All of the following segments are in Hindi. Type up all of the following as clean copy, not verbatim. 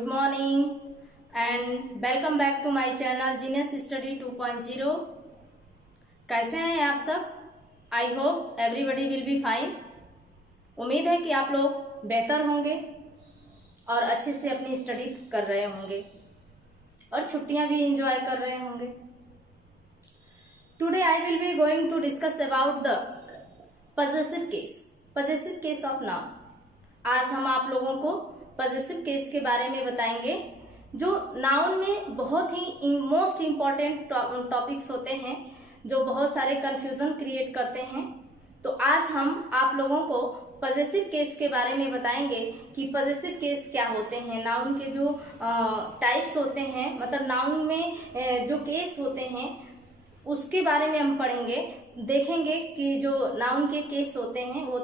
Good morning and welcome back to my channel Genius Study 2.0। कैसे हैं आप सब? I hope everybody will be fine. उम्मीद है कि आप लोग बेहतर होंगे और अच्छे से अपनी स्टडी कर रहे होंगे और छुट्टियां भी एंजॉय कर रहे होंगे। Today I will be going to discuss about the possessive case of noun. आज हम आप लोगों को पजेसिव केस के बारे में बताएंगे जो नाउन में बहुत ही मोस्ट इम्पॉर्टेंट टॉपिक्स होते हैं जो बहुत सारे कंफ्यूजन क्रिएट करते हैं। तो आज हम आप लोगों को पजेसिव केस के बारे में बताएंगे कि पजेसिव केस क्या होते हैं, नाउन के जो टाइप्स होते हैं, मतलब नाउन में जो केस होते हैं उसके बारे में हम पढ़ेंगे। देखेंगे कि जो नाउन के केस होते हैं वो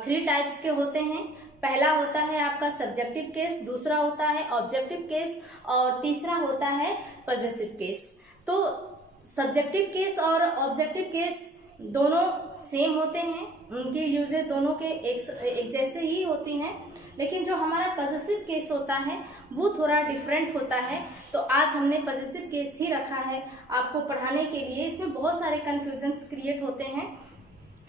3 टाइप्स के होते हैं। पहला होता है आपका सब्जेक्टिव केस, दूसरा होता है ऑब्जेक्टिव केस और तीसरा होता है पजेसिव केस। तो सब्जेक्टिव केस और ऑब्जेक्टिव केस दोनों सेम होते हैं, उनके यूजेस दोनों के एक जैसे ही होती हैं, लेकिन जो हमारा पजेसिव केस होता है वो थोड़ा डिफरेंट होता है। तो आज हमने पजेसिव केस ही रखा है आपको पढ़ाने के लिए। इसमें बहुत सारे कन्फ्यूजन्स क्रिएट होते हैं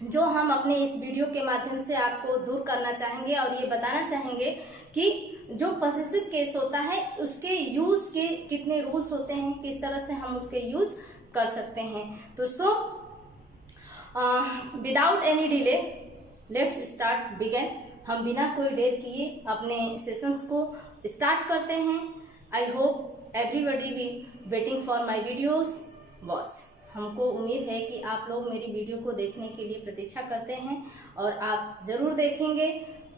जो हम अपने इस वीडियो के माध्यम से आपको दूर करना चाहेंगे और ये बताना चाहेंगे कि जो पजेसिव केस होता है उसके यूज के कितने रूल्स होते हैं, किस तरह से हम उसके यूज कर सकते हैं। तो without any delay let's start begin. हम बिना कोई देर किए अपने सेशंस को स्टार्ट करते हैं। आई hope everybody be waiting for my videos watch. हमको उम्मीद है कि आप लोग मेरी वीडियो को देखने के लिए प्रतीक्षा करते हैं और आप ज़रूर देखेंगे,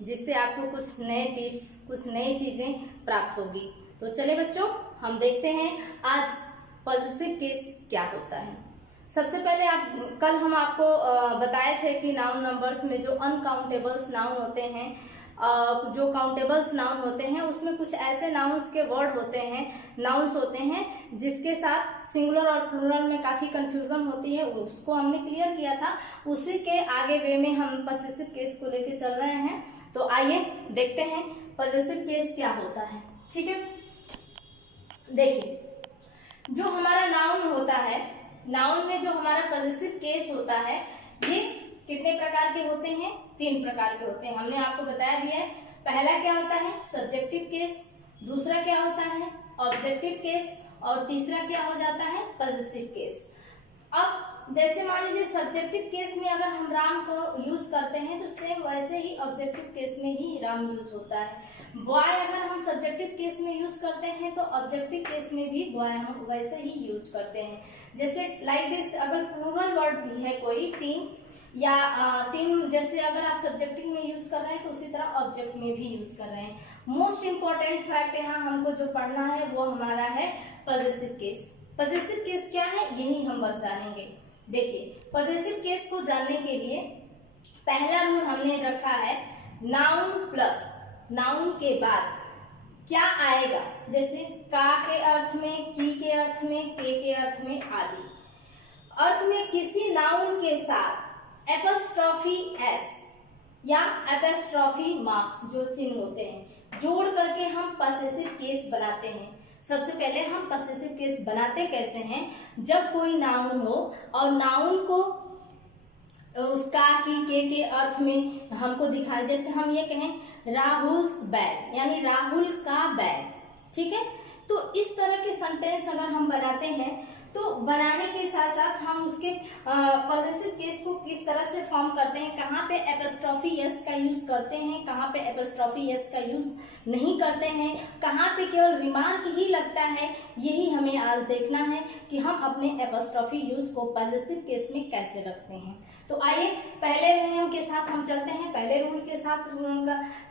जिससे आपको कुछ नए टिप्स, कुछ नई चीज़ें प्राप्त होगी। तो चले बच्चों, हम देखते हैं आज पजेसिव केस क्या होता है। सबसे पहले कल हम आपको बताए थे कि नाउन नंबर्स में जो अनकाउंटेबल्स नाउन होते हैं, जो काउंटेबल्स नाउन होते हैं, उसमें कुछ ऐसे नाउन्स के वर्ड होते हैं, नाउन्स होते हैं जिसके साथ सिंगुलर और प्लूरल में काफ़ी कंफ्यूजन होती है। उसको हमने क्लियर किया था। उसी के आगे वे में हम पजेसिव केस को लेके चल रहे हैं। तो आइए देखते हैं पजेसिव केस क्या होता है। ठीक है, देखिए जो हमारा नाउन होता है, नाउन में जो हमारा पजेसिव केस होता है ये कितने प्रकार के होते हैं? 3 प्रकार के होते हैं। हमने आपको बताया भी है। पहला क्या होता है? सब्जेक्टिव केस, दूसरा क्या होता है? ऑब्जेक्टिव केस और तीसरा क्या हो जाता है? Possessive case. अब जैसे मान लीजिए सब्जेक्टिव केस में अगर हम राम को यूज करते हैं तो सेम वैसे ही ऑब्जेक्टिव केस में ही राम यूज होता है। बॉय अगर हम सब्जेक्टिव केस में यूज करते हैं तो ऑब्जेक्टिव केस में भी बॉय हम वैसे ही यूज करते हैं। जैसे लाइक दिस, अगर प्लूरल वर्ड भी है कोई, टीम या टीम, जैसे अगर आप सब्जेक्टिव में यूज कर रहे हैं तो उसी तरह ऑब्जेक्ट में भी यूज कर रहे हैं। मोस्ट इंपॉर्टेंट फैक्ट यहाँ हमको जो पढ़ना है वो हमारा है पजेसिव केस। पजेसिव केस क्या है यही हम बस जानेंगे। देखिए पजेसिव केस को जानने के लिए पहला रूल हमने रखा है, नाउन प्लस, नाउन के बाद क्या आएगा, जैसे का के अर्थ में, की के अर्थ में, के अर्थ में आदि अर्थ में किसी नाउन के साथ एपस्ट्रॉफी एस या एपस्ट्रॉफी मार्क्स जो चिन्ह होते हैं जोड़ करके हम पजेसिव केस बनाते हैं। सबसे पहले हम पजेसिव केस बनाते कैसे हैं? जब कोई नाउन हो और नाउन को उसका की के अर्थ में हमको दिखाए, जैसे हम ये कहें राहुल्स बैग, यानी राहुल का बैग। ठीक है, तो इस तरह के सेंटेंस अगर हम बनाते हैं तो बनाने के साथ साथ हम उसके पजेसिव केस को किस तरह से फॉर्म करते हैं, कहाँ पे एपस्ट्रॉफी एस का यूज करते हैं, कहाँ पे एपस्ट्रॉफी एस का यूज नहीं करते हैं, कहाँ पे केवल रिमार्क ही लगता है, यही हमें आज देखना है कि हम अपने एपस्ट्रॉफी यूज को पजेसिव केस में कैसे रखते हैं। तो आइए पहले रूल के साथ हम चलते हैं। पहले रूल के साथ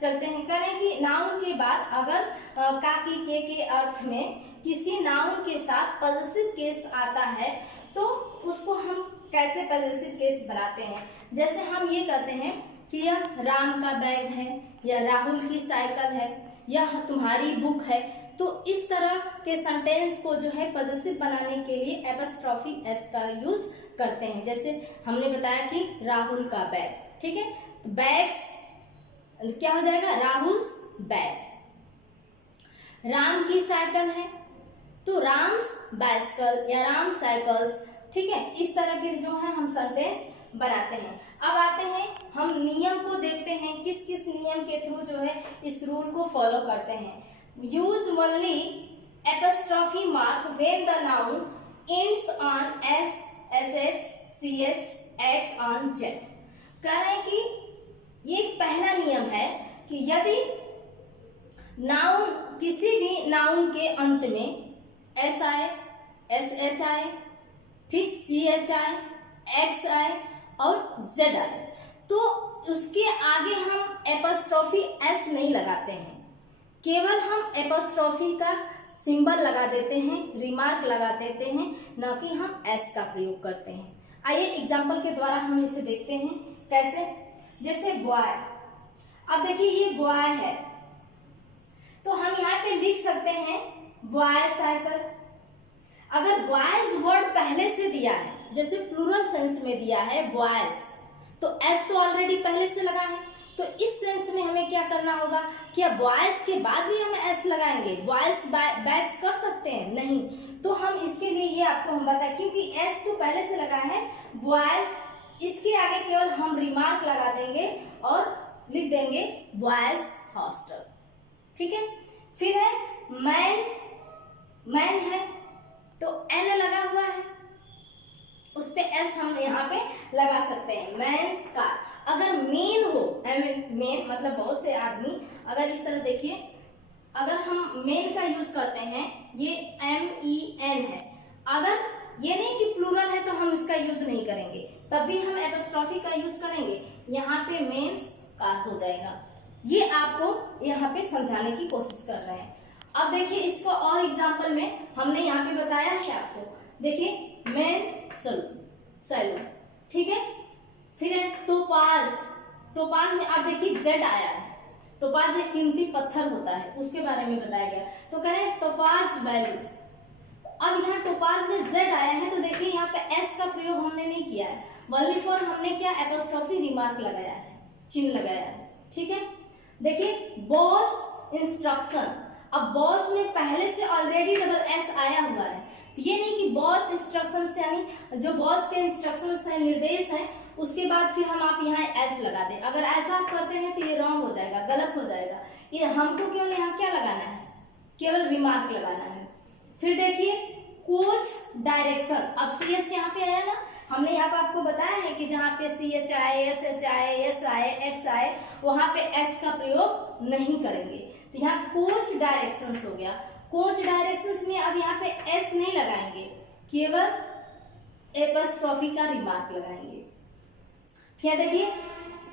चलते हैं, करें कि नाउन के बाद अगर का की के अर्थ में किसी नाउन के साथ पजेसिव केस आता है तो उसको हम कैसे पजेसिव केस बनाते हैं। जैसे हम ये कहते हैं कि यह राम का बैग है, यह राहुल की साइकिल है, यह तुम्हारी बुक है। तो इस तरह के सेंटेंस को जो है पजेसिव बनाने के लिए एपस्ट्रॉफी एस का यूज करते हैं। जैसे हमने बताया कि राहुल का बैग, ठीक है, तो बैग्स क्या हो जाएगा? Rahul's bag. राम की साइकिल है तो राम्स बाइसिकल या राम साइकिल्स, ठीक है। इस तरह के जो है हम सेंटेंस बनाते हैं। अब आते हैं हम नियम को देखते हैं, किस किस नियम के थ्रू जो है इस रूल को फॉलो करते हैं। Use only apostrophe mark when the noun ends on S, S H, C H, X on Z. कह रहे हैं कि ये पहला नियम है कि यदि नाउन, किसी भी नाउन के अंत में एस आए, एस एच आए, फिर सी एच आए, एक्स आए और जेड आए, तो उसके आगे हम एपस्ट्रॉफी एस नहीं लगाते हैं, केवल हम एपस्ट्रॉफी का सिंबल लगा देते हैं, रिमार्क लगा देते हैं, न कि हम एस का प्रयोग करते हैं। आइए एग्जाम्पल के द्वारा हम इसे देखते हैं कैसे। जैसे बॉय, अब देखिए ये बॉय है तो हम यहाँ पे लिख सकते हैं बॉय साइकिल। अगर बॉयज वर्ड पहले से दिया है, जैसे प्लूरल सेंस में दिया है बॉयज, तो एस तो ऑलरेडी पहले से लगा है, तो इस सेंस में हमें क्या करना होगा, क्या बॉयज के बाद भी हम एस लगाएंगे? बॉयज बैग्स कर सकते हैं? नहीं। तो हम इसके लिए ये आपको हम बताएं, क्योंकि एस तो पहले से लगा है बॉयज, इसके आगे केवल हम रिमार्क लगा देंगे और लिख देंगे बॉयज हॉस्टल, ठीक है। फिर है मैन, मैन है तो एन लगा हुआ है, उस पे एस हम यहाँ पे लगा सकते हैं, मेंस कार। अगर मेन हो, मेन मतलब बहुत से आदमी, अगर इस तरह देखिए, अगर हम मेन का यूज करते हैं, ये MEN है, अगर ये नहीं कि प्लूरल है तो हम इसका यूज नहीं करेंगे, तब भी हम एपस्ट्रॉफी का यूज करेंगे, यहाँ पे मेंस कार हो जाएगा। ये आपको यहाँ पे समझाने की कोशिश कर रहे हैं। अब देखिए इसको और एग्जाम्पल में हमने यहाँ पे बताया है आपको, देखिए मेन सैलून, ठीक है। फिर है टोपाज, टोपाज में आप देखिए जेड आया है, टोपाज एक कीमती पत्थर होता है, उसके बारे में बताया गया, तो कह रहे हैं टोपाज वैल्यूज। अब यहाँ टोपाज में जेड आया है तो देखिए यहाँ पे एस का प्रयोग हमने नहीं किया है, ओनली फॉर हमने क्या एपस्ट्रॉफी रिमार्क लगाया है, चिन्ह लगाया है, ठीक है। देखिए बॉस इंस्ट्रक्शन, अब बॉस में पहले से ऑलरेडी डबल एस आया हुआ है, तो ये नहीं कि बॉस इंस्ट्रक्शन से, यानी जो बॉस के इंस्ट्रक्शन है, निर्देश है, उसके बाद फिर हम आप यहाँ एस लगा दें। अगर ऐसा आप करते हैं तो ये रॉन्ग हो जाएगा, गलत हो जाएगा। ये हमको केवल यहाँ क्या लगाना है, केवल रिमार्क लगाना है। फिर देखिए कोच डायरेक्शन, अब सी एच यहाँ पे आया ना, हमने यहाँ पे आपको बताया है कि जहाँ पे सी एच आए, एस एच आए, एस आए, एक्स आए, वहां पे एस का प्रयोग नहीं करेंगे। तो यहाँ कोच डायरेक्शंस हो गया, कोच डायरेक्शंस में अब यहाँ पे एस नहीं लगाएंगे, केवल एपस्ट्रॉफी का रिमार्क लगाएंगे। फिर देखिए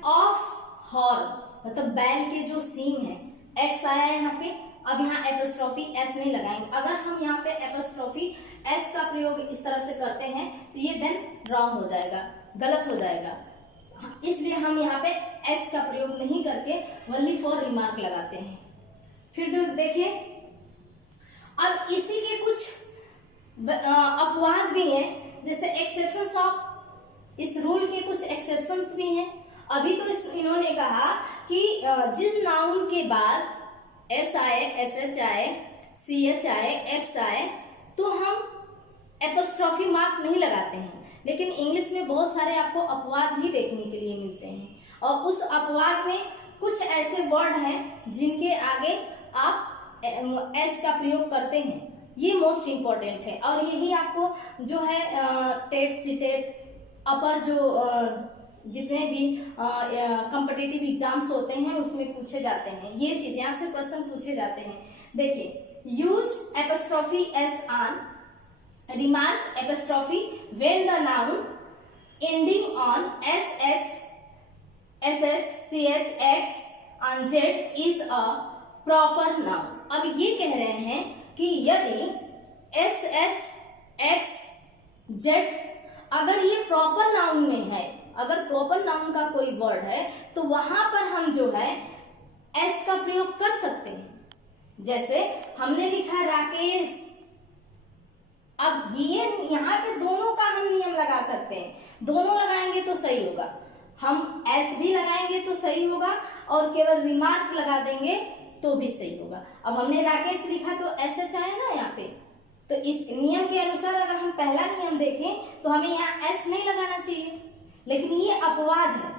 ऑक्स हॉर्न, मतलब बैल के जो सींग है, एक्स आया है यहाँ पे, अब यहाँ एपस्ट्रॉफी एस नहीं लगाएंगे। अगर हम यहाँ पे एपस्ट्रॉफी एस का प्रयोग इस तरह से करते हैं तो ये देन रॉन्ग हो जाएगा, गलत हो जाएगा, इसलिए हम यहाँ पे एस का प्रयोग नहीं करके ओनली फॉर रिमार्क लगाते हैं। फिर देखिए अब इसी के कुछ अपवाद भी हैं, जैसे एक्सेप्शंस ऑफ, इस रूल के कुछ एक्सेप्शंस भी हैं। अभी तो इन्होंने कहा कि जिस नाउन के बाद एस आए, एस एच आए, सी एच आए, एक्स आए, तो हम एपस्ट्रॉफी मार्क नहीं लगाते हैं, लेकिन इंग्लिश में बहुत सारे आपको अपवाद भी देखने के लिए मिलते हैं, और उस अपवाद में कुछ ऐसे वर्ड हैं जिनके आगे आप एस का प्रयोग करते हैं, ये मोस्ट इम्पोर्टेंट है। और यही आपको जो है टेट, सीटेट, अपर जो जितने भी कॉम्पिटिटिव एग्जाम्स होते हैं उसमें पूछे जाते हैं, ये चीज यहाँ से क्वेश्चन पूछे जाते हैं। देखिए use apostrophe S on remark apostrophe when the noun ending on S H, S H, C H, X on Z is a proper noun. अब ये कह रहे हैं कि यदि एस एच, एक्स, जेड अगर ये प्रॉपर नाउन में है, अगर प्रॉपर नाउन का कोई वर्ड है तो वहां पर हम जो है एस का प्रयोग कर सकते हैं। जैसे हमने लिखा राकेश, अब ये यहाँ पे दोनों का हम नियम लगा सकते हैं, दोनों लगाएंगे तो सही होगा, हम एस भी लगाएंगे तो सही होगा और केवल रिमार्क लगा देंगे तो भी सही होगा। अब हमने राकेश लिखा तो SH आया ना यहाँ पे, तो इस नियम के अनुसार अगर हम पहला नियम देखें तो हमें यहाँ S नहीं लगाना चाहिए, लेकिन ये अपवाद है।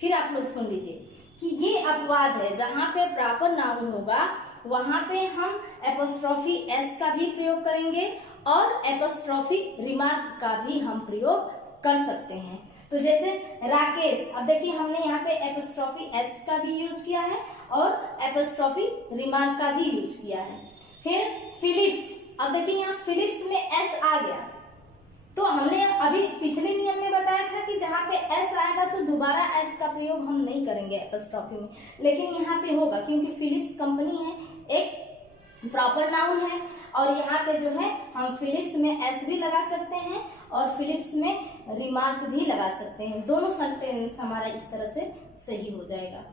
फिर आप लोग सुन लीजिए कि ये अपवाद है, जहां पे प्रॉपर नाउन होगा वहां पे हम एपोस्ट्रोफी S का भी प्रयोग करेंगे और एपोस्ट्रोफी रिमार्क का भी हम प्रयोग कर सकते हैं। तो जैसे राकेश, अब देखिए हमने यहाँ पे एपोस्ट्रोफी S का भी यूज किया है और एपोस्ट्रोफी रिमार्क का भी यूज किया है। फिर फिलिप्स, अब देखिए यहाँ फिलिप्स में S आ गया, तो हमने अभी पिछले नियम में बताया था कि जहाँ पे S आएगा तो दोबारा S का प्रयोग हम नहीं करेंगे एपोस्ट्रोफी में, लेकिन यहाँ पे होगा क्योंकि फिलिप्स कंपनी है, एक प्रॉपर नाउन है, और यहाँ पे जो है हम फिलिप्स में S भी लगा सकते हैं और फिलिप्स में रिमार्क भी लगा सकते हैं। दोनों सेंटेंस हमारा इस तरह से सही हो जाएगा।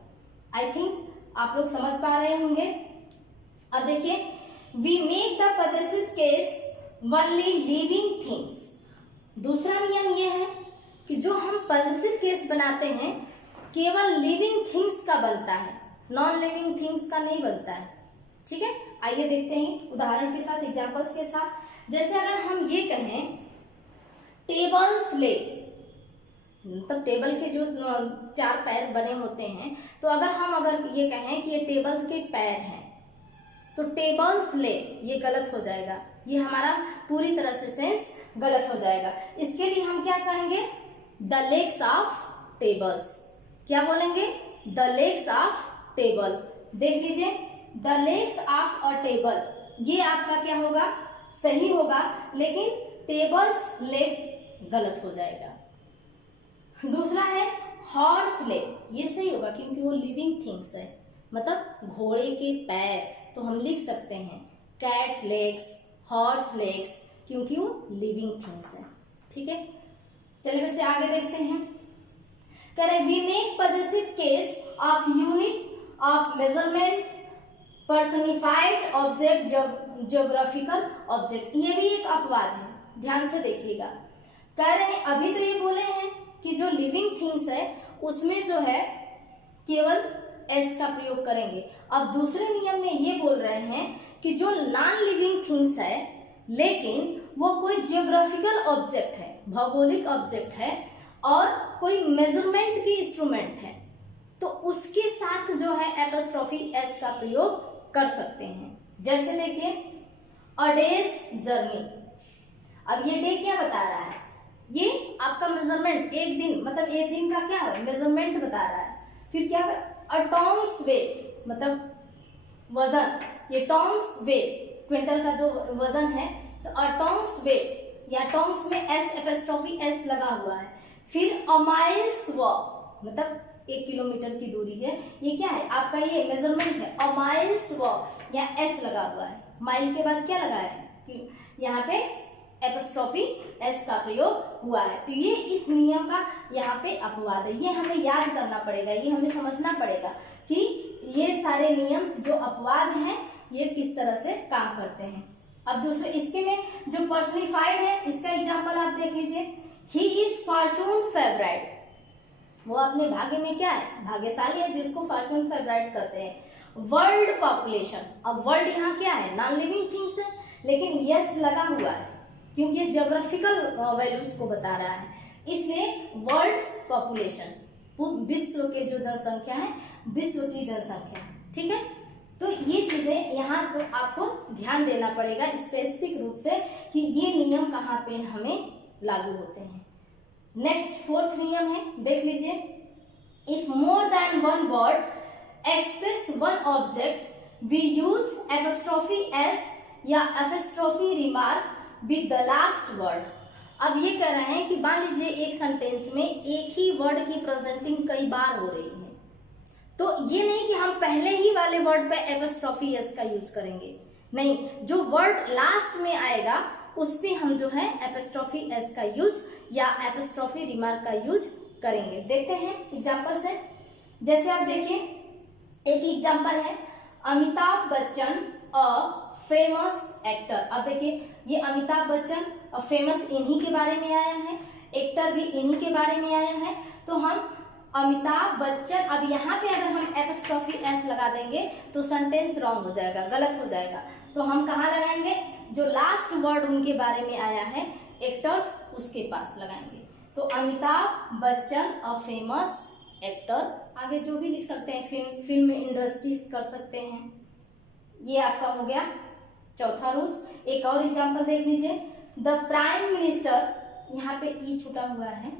आई थिंक आप लोग समझ पा रहे होंगे। अब देखिए, we make the possessive case only living things. दूसरा नियम ये है कि जो हम पॉजेसिव केस बनाते हैं केवल लिविंग थिंग्स का बनता है, नॉन लिविंग थिंग्स का नहीं बनता है। ठीक है, आइए देखते हैं उदाहरण के साथ, एग्जांपल्स के साथ। जैसे अगर हम ये कहें टेबल्स ले, मतलब टेबल के जो 4 पैर बने होते हैं, तो अगर ये कहें कि ये टेबल्स के पैर हैं तो टेबल्स ले, ये गलत हो जाएगा, ये हमारा पूरी तरह से सेंस गलत हो जाएगा। इसके लिए हम क्या कहेंगे, द लेग्स ऑफ टेबल्स। क्या बोलेंगे, द लेग्स ऑफ टेबल। देख लीजिए, the legs of a table, ये आपका क्या होगा, सही होगा, लेकिन टेबल्स लेग गलत हो जाएगा। दूसरा है हॉर्स लेग, ये सही होगा क्योंकि वो लिविंग थिंग्स है, मतलब घोड़े के पैर, तो हम लिख सकते हैं कैट लेग्स, हॉर्स लेग्स, क्योंकि वो लिविंग थिंग्स है। ठीक है, चलिए बच्चे आगे देखते हैं। Correct, we make possessive case of unit of measurement personified object, geographical object. ये भी एक अपवाद है, ध्यान से देखिएगा। कह रहे हैं, अभी तो ये बोले हैं कि जो लिविंग थिंग्स है उसमें जो है केवल S का प्रयोग करेंगे। अब दूसरे नियम में ये बोल रहे हैं कि जो नॉन लिविंग थिंग्स है लेकिन वो कोई जियोग्राफिकल ऑब्जेक्ट है, भौगोलिक ऑब्जेक्ट है, और कोई मेजरमेंट की इंस्ट्रूमेंट है, तो उसके साथ जो है एपोस्ट्रोफी S का प्रयोग कर सकते हैं। जैसे देखिए अ डेज जर्नी, अब ये डे क्या बता रहा है, ये आपका मेजरमेंट, एक दिन, मतलब एक दिन का क्या है, मेजरमेंट बता रहा है। फिर क्या, अ टॉन्स वेट, मतलब वजन, ये टॉन्स वेट, क्विंटल का जो वजन है, तो अ टॉन्स वेट, या टॉन्स में S एपोस्ट्रोफी S लगा हुआ है। फिर अ माइल्स वॉक, मतलब 1 किलोमीटर की दूरी है, ये क्या है आपका, ये मेजरमेंट है, अ माइल्स वॉक, या S लगा हुआ है, माइल के बाद क्या लगा है कि यहाँ पे एपोस्ट्रोफी S का प्रयोग हुआ है। तो ये इस नियम का यहाँ पे अपवाद है, ये हमें याद करना पड़ेगा, ये हमें समझना पड़ेगा कि ये सारे नियम्स जो अपवाद हैं ये किस तरह से काम करते हैं। अब दूसरे इसके में जो पर्सनिफाइड है, इसका एग्जांपल आप देख लीजिए, ही इज फॉर्चून फेवराइट, वो अपने भाग्य में क्या है, भाग्यशाली है, जिसको फॉर्चून फेवराइट कहते हैं। वर्ल्ड पॉपुलेशन, अब वर्ल्ड यहाँ क्या है, नॉन लिविंग थिंग्स है, लेकिन यस लगा हुआ है क्योंकि ये ज्योग्राफिकल वैल्यूज को बता रहा है, इसलिए वर्ल्ड पॉपुलेशन, विश्व के जो जनसंख्या है, विश्व की जनसंख्या। ठीक है, तो ये चीजें यहाँ पर आपको ध्यान देना पड़ेगा स्पेसिफिक रूप से कि ये नियम कहाँ पे हमें लागू होते हैं। नेक्स्ट 4th नियम है, देख लीजिए, if more than one word express one object we use apostrophe S या apostrophe remark with the last word. अब ये कह रहे हैं कि मान लीजिए एक सेंटेंस में एक ही वर्ड की प्रेजेंटिंग कई बार हो रही है, तो ये नहीं कि हम पहले ही वाले वर्ड पे एपोस्ट्रोफी S का यूज करेंगे, नहीं, जो वर्ड लास्ट में आएगा उस पे हम जो है एपोस्ट्रोफी S का यूज या एपोस्ट्रोफी रिमार्क का यूज करेंगे। देखते हैं एग्जांपल से। जैसे आप देखिए, एक एग्जांपल है Amitabh Bachchan a famous actor. अब देखिए, ये अमिताभ बच्चन और फेमस इन्हीं के बारे में आया है, एक्टर भी इन्हीं के बारे में आया है, तो हम अमिताभ बच्चन। अब यहाँ पे अगर हम एपस्ट्रॉफी एस लगा देंगे तो सेंटेंस रॉन्ग हो जाएगा, गलत हो जाएगा। तो हम कहाँ लगाएंगे, जो लास्ट वर्ड उनके बारे में आया है एक्टर्स, उसके पास लगाएंगे। तो Amitabh Bachchan a famous actor, आगे जो भी लिख सकते हैं, फिल्म इंडस्ट्रीज कर सकते हैं। ये आपका हो गया चौथा रूल्स। एक और एग्जांपल देख लीजिए, द प्राइम मिनिस्टर, यहाँ पे ई छुटा हुआ है,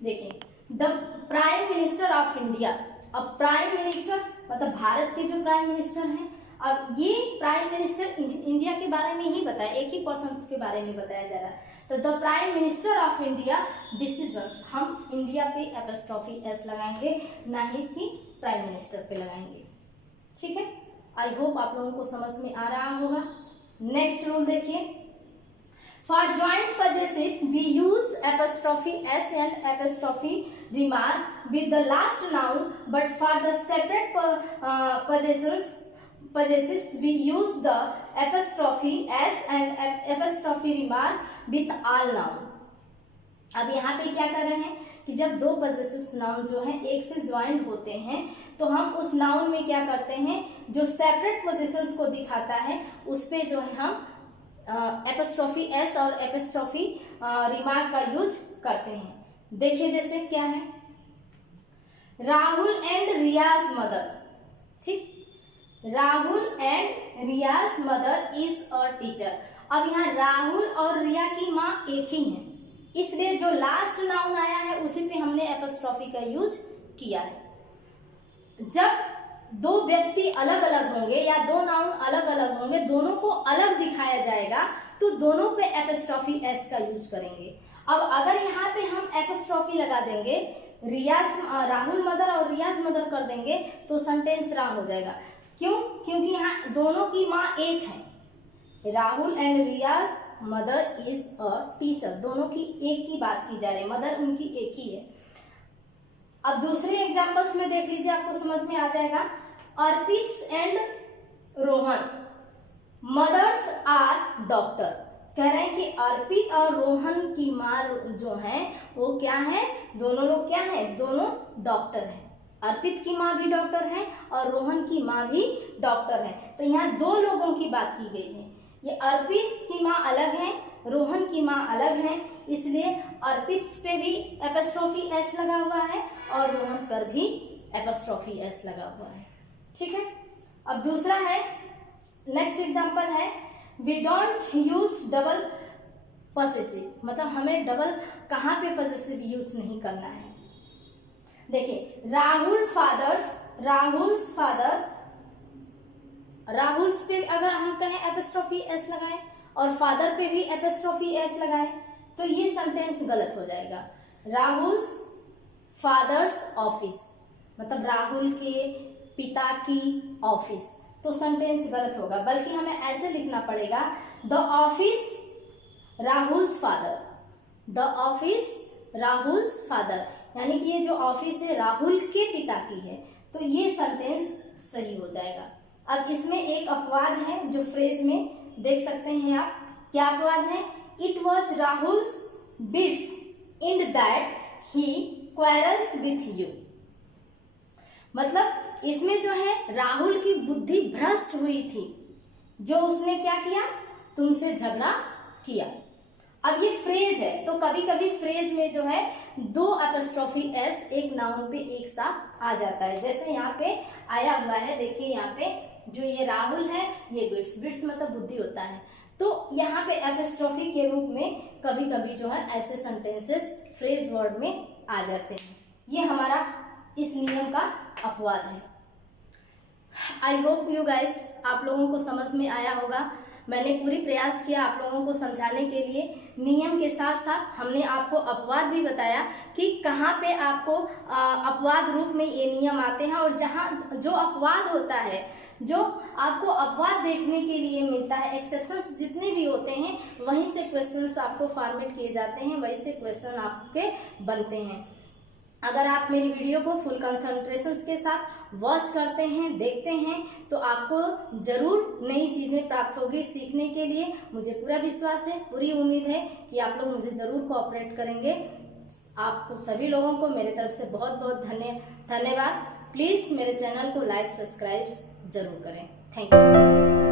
देखिए, the prime minister of India. अब प्राइम मिनिस्टर मतलब भारत के जो प्राइम मिनिस्टर हैं, अब ये प्राइम मिनिस्टर इंडिया के बारे में ही बताया, एक ही पर्सन के बारे में बताया जा रहा है। तो the prime minister of India decisions, हम इंडिया पे एपस्ट्रॉफी एस लगाएंगे, ना ही कि प्राइम मिनिस्टर पे लगाएंगे। ठीक है, आई होप आप लोगों को समझ में आ रहा होगा। नेक्स्ट रूल देखिए, for joint possessive we use apostrophe S and apostrophe remark with the last noun, but for the separate possessives we use the apostrophe s and apostrophe remark with all noun। अब यहाँ पे क्या कर रहे हैं कि जब दो possessive नाउन जो है एक से ज्वाइंट होते हैं तो हम उस नाउन में क्या करते हैं, जो सेपरेट पोजीशंस को दिखाता है उस पे जो है हम एपस्ट्रॉफी एस और एपस्ट्रॉफी रिमार्क का यूज करते हैं। देखिए जैसे क्या है, राहुल एंड रियाज मदर, ठीक, Rahul and Riya's mother is a teacher. अब यहाँ राहुल और रिया की माँ एक ही है, इसलिए जो लास्ट नाउन आया है उसी पे हमने एपस्ट्रॉफी का यूज किया है। जब दो व्यक्ति अलग अलग होंगे या दो नाउन अलग अलग होंगे, दोनों को अलग दिखाया जाएगा तो दोनों पे एपस्ट्रॉफी एस का यूज करेंगे। अब अगर यहाँ पे हम एपस्ट्रॉफी लगा देंगे, राहुल मदर और रियाज मदर कर देंगे तो सेंटेंस रॉन्ग हो जाएगा। क्यों? क्योंकि यहाँ दोनों की माँ एक है, Rahul and Riya mother is a teacher, दोनों की एक की बात की जा रही है, मदर उनकी एक ही है। अब दूसरे एग्जांपल्स में देख लीजिए, आपको समझ में आ जाएगा। Arpit and Rohan mother's are doctor, कह रहे हैं कि अर्पित और रोहन की माँ जो है वो क्या है, दोनों लोग क्या है, दोनों डॉक्टर हैं। अर्पित की माँ भी डॉक्टर है और रोहन की माँ भी डॉक्टर है। तो यहाँ दो लोगों की बात की गई है, ये अर्पित की माँ अलग है, रोहन की माँ अलग है, इसलिए अर्पित पे भी एपस्ट्रॉफी एस लगा हुआ है और रोहन पर भी एपस्ट्रॉफी एस लगा हुआ है। ठीक है, अब दूसरा है, नेक्स्ट एग्जांपल है, we don't use double possessive, मतलब हमें डबल कहाँ पे पॉसेसिव यूज नहीं करना है। देखिए, राहुल्स फादर, राहुल्स पे अगर हम कहें एपस्ट्रॉफी एस लगाएं और फादर पे भी एपस्ट्रॉफी एस लगाएं तो ये सेंटेंस गलत हो जाएगा। राहुल्स फादर्स ऑफिस, मतलब राहुल के पिता की ऑफिस, तो सेंटेंस गलत होगा, बल्कि हमें ऐसे लिखना पड़ेगा, the office Rahul's father, the office Rahul's father, यानी कि ये जो ऑफिस है राहुल के पिता की है, तो ये सेंटेंस सही हो जाएगा। अब इसमें एक अपवाद है जो फ्रेज में देख सकते हैं आप, क्या अपवाद है, it was Rahul's bits in that he quarrels with you, मतलब इसमें जो है राहुल की बुद्धि भ्रष्ट हुई थी, जो उसने क्या किया, तुमसे झगड़ा किया। अब ये फ्रेज है तो कभी कभी फ्रेज में जो है दो एपस्ट्रॉफी एस एक नाउन पे एक साथ आ जाता है, जैसे यहाँ पे आया हुआ है। देखिए यहाँ पे जो ये राहुल है, ये बिट्स, बिट्स मतलब बुद्धि होता है, तो यहाँ पे एपस्ट्रॉफी के रूप में कभी कभी जो है ऐसे सेंटेंसेस फ्रेज वर्ड में आ जाते हैं। ये हमारा इस नियम का अपवाद है। आई होप यू गाइस, आप लोगों को समझ में आया होगा। मैंने पूरी प्रयास किया आप लोगों को समझाने के लिए। नियम के साथ साथ हमने आपको अपवाद भी बताया कि कहाँ पे आपको अपवाद रूप में ये नियम आते हैं, और जहाँ जो अपवाद होता है, जो आपको अपवाद देखने के लिए मिलता है, एक्सेप्शंस जितने भी होते हैं वहीं से क्वेश्चंस आपको फॉर्मेट किए जाते हैं, वहीं से क्वेश्चन आपके बनते हैं। अगर आप मेरी वीडियो को फुल कंसंट्रेशन के साथ वॉच करते हैं, देखते हैं, तो आपको ज़रूर नई चीज़ें प्राप्त होगी सीखने के लिए। मुझे पूरा विश्वास है, पूरी उम्मीद है कि आप लोग मुझे ज़रूर कोऑपरेट करेंगे। आपको सभी लोगों को मेरे तरफ से बहुत बहुत धन्यवाद। प्लीज़ मेरे चैनल को लाइक सब्सक्राइब जरूर करें। Thank you.